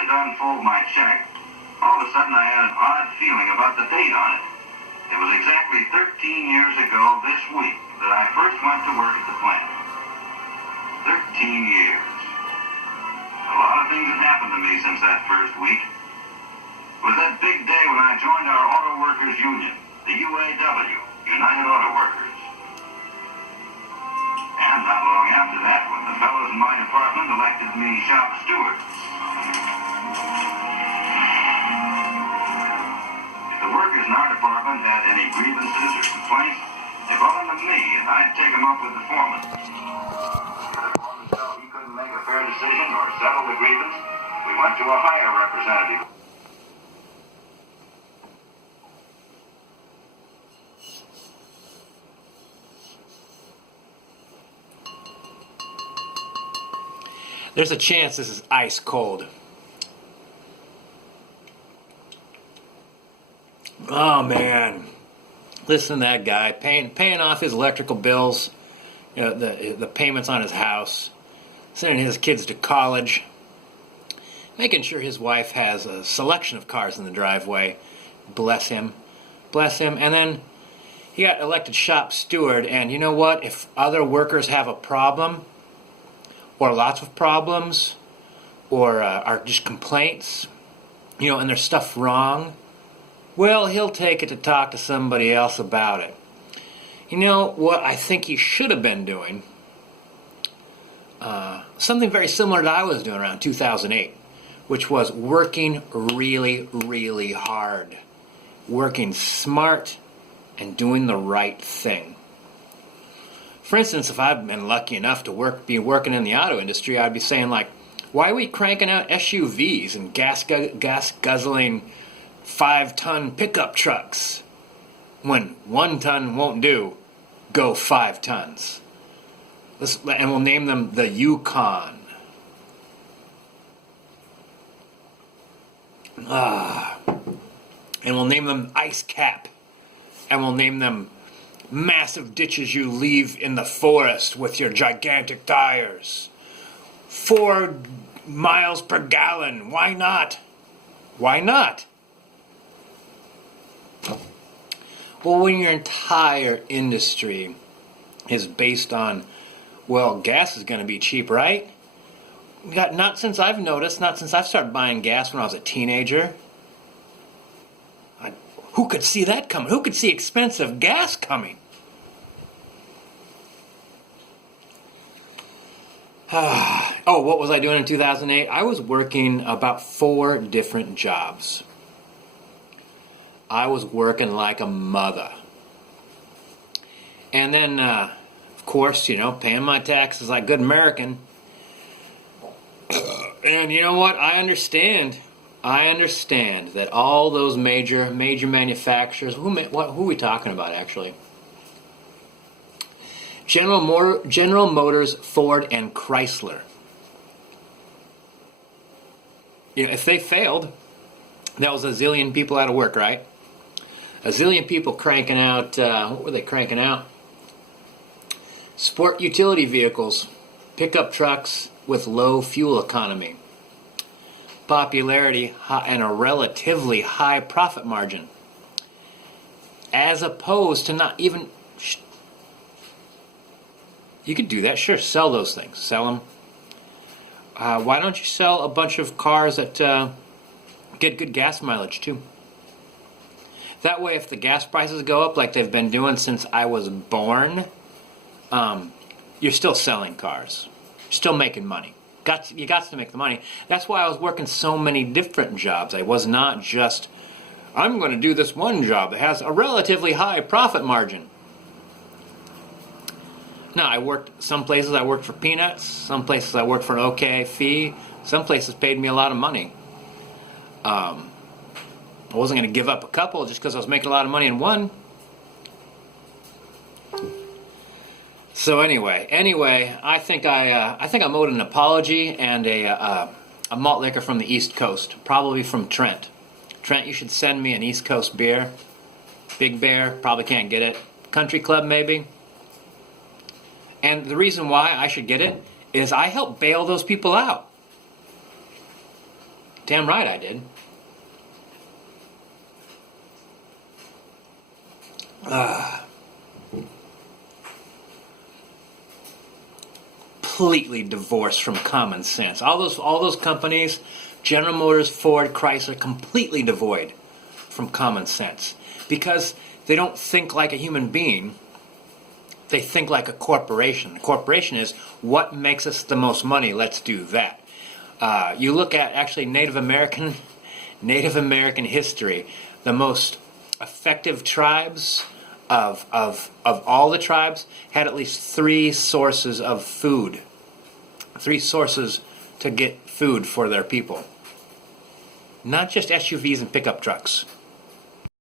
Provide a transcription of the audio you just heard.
started to unfold my check, all of a sudden I had an odd feeling about the date on it. It was exactly 13 years ago this week that I first went to work at the plant. 13 years. A lot of things have happened to me since that first week. It was that big day when I joined our Auto Workers Union, the UAW, United Auto Workers. And not long after that, when the fellows in my department elected me shop steward. If the workers in our department had any grievances or complaints, they brought them to me, and I'd take them up with the foreman. If the foreman felt he couldn't make a fair decision or settle the grievance, we went to a higher representative. There's a chance this is ice cold. Oh man, listen to that guy paying off his electrical bills, you know, the payments on his house, sending his kids to college, making sure his wife has a selection of cars in the driveway. Bless him, and then he got elected shop steward. And you know what? If other workers have a problem, or lots of problems, or are just complaints, you know, and there's stuff wrong, well, he'll take it to talk to somebody else about it. You know what I think he should have been doing? Something very similar to I was doing around 2008, which was working really, really hard. Working smart and doing the right thing. For instance, if I've been lucky enough to be working in the auto industry, I'd be saying like, why are we cranking out SUVs and gas-guzzling 5-ton pickup trucks when 1 ton won't do? Go 5 tons. And we'll name them the Yukon. And we'll name them Ice Cap. And we'll name them massive ditches you leave in the forest with your gigantic tires. 4 miles per gallon. Why not? Why not? Well, when your entire industry is based on, well, gas is going to be cheap, right? Not since I've noticed, not since I've started buying gas when I was a teenager. Who could see that coming? Who could see expensive gas coming? Oh, what was I doing in 2008? I was working about 4 different jobs. I was working like a mother. And then, of course, you know, paying my taxes like a good American. And you know what? I understand that all those major manufacturers, who are we talking about actually? General Motors, Ford, and Chrysler. You know, if they failed, that was a zillion people out of work, right? A zillion people cranking out, what were they cranking out? Sport utility vehicles, pickup trucks with low fuel economy, popularity, and a relatively high profit margin, as opposed to not even... You could do that, sure, sell those things, sell them. Why don't you sell a bunch of cars that get good gas mileage too? That way, if the gas prices go up like they've been doing since I was born, you're still selling cars. You're still making money. You got to make the money. That's why I was working so many different jobs. I was not just, I'm going to do this one job that has a relatively high profit margin. No, some places I worked for peanuts, some places I worked for an okay fee, some places paid me a lot of money. I wasn't going to give up a couple just because I was making a lot of money in one. So anyway, I think I owed an apology and a malt liquor from the East Coast, probably from Trent. Trent, you should send me an East Coast beer. Big Bear, probably can't get it. Country Club, maybe. And the reason why I should get it is I helped bail those people out. Damn right I did. Completely divorced from common sense. All those companies, General Motors, Ford, Chrysler, completely devoid from common sense because they don't think like a human being. They think like a corporation. The corporation is what makes us the most money. Let's do that. You look at actually Native American history. The most effective tribes of all the tribes had at least 3 sources of food. 3 sources to get food for their people. Not just SUVs and pickup trucks.